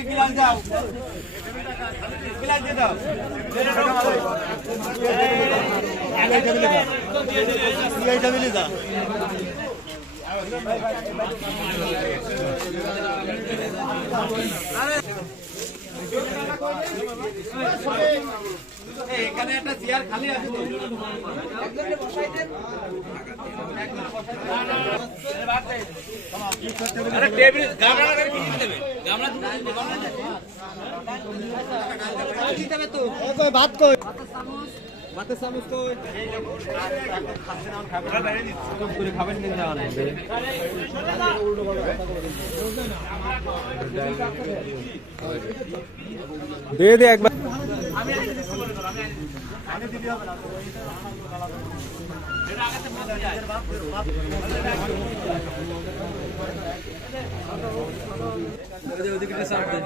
गिलास जाओ गिलास दे दो ये डबल जा এখানে একটা চেয়ার খালি আছে তো একজনকে বসাই দেন আরে টেবিল গামলা করে কি দেবে গামলা দিতে হবে তো কই ভাত কই ভাতের চামচ কই করে খাবেন নিয়ে যাওয়া নাই দে দে একবার আমি দিবি হবে না এটা আগে থেকে মজা যায় ওদিকে সাপ দেন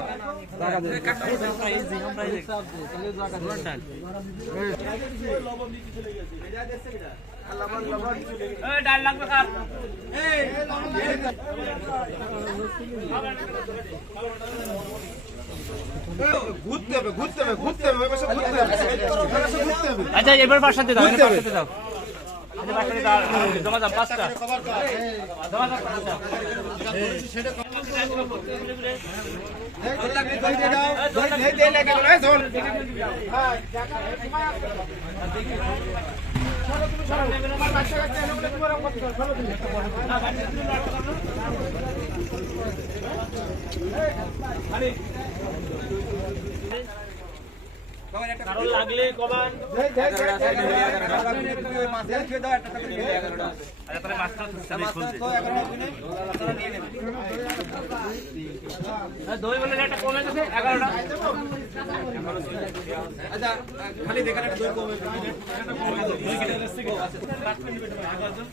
টাকা দেন কাটা প্রাইস দিন প্রাইস সাপ দেন তাহলে জায়গা দেন ডাল লবণ নিচে চলে গেছে এটা দেখছে কিটা লবণ লবণ এই ডাল লাগবে কার এই ঘুরতে হবে ঘুরতে হবে ঘুরতে হবে ওই পাশে ঘুরতে হবে আচ্ছা এবার পাশাতে দাও এর পাশাতে দাও আচ্ছা পাশাতে দাও জমা দাও পাঁচটা জমা দাও পাঁচটা সেটা কত লাগবে দই দে দাও দই দে লাগে বলে ধর হ্যাঁ জায়গা সময় আছে চলো তুমি চলো আমার বাচ্চা কাছে এনে বলে তোমার কত চলো তুমি না বাচ্চা তুমি লড় করো আরে কারণ লাগলে কমান মাছের খেয়ে দাও একটা করে নিয়ে 11টা আচ্ছা তাহলে মাছটা তো 11টা কিনে আপনারা নিয়ে নেবেন দই বলে একটা কমে গেছে 11টা আচ্ছা খালি দেখেন একটা দই কমে গেছে দই কিনে আসছে কি আচ্ছা 5 মিনিট বেটা 11 জন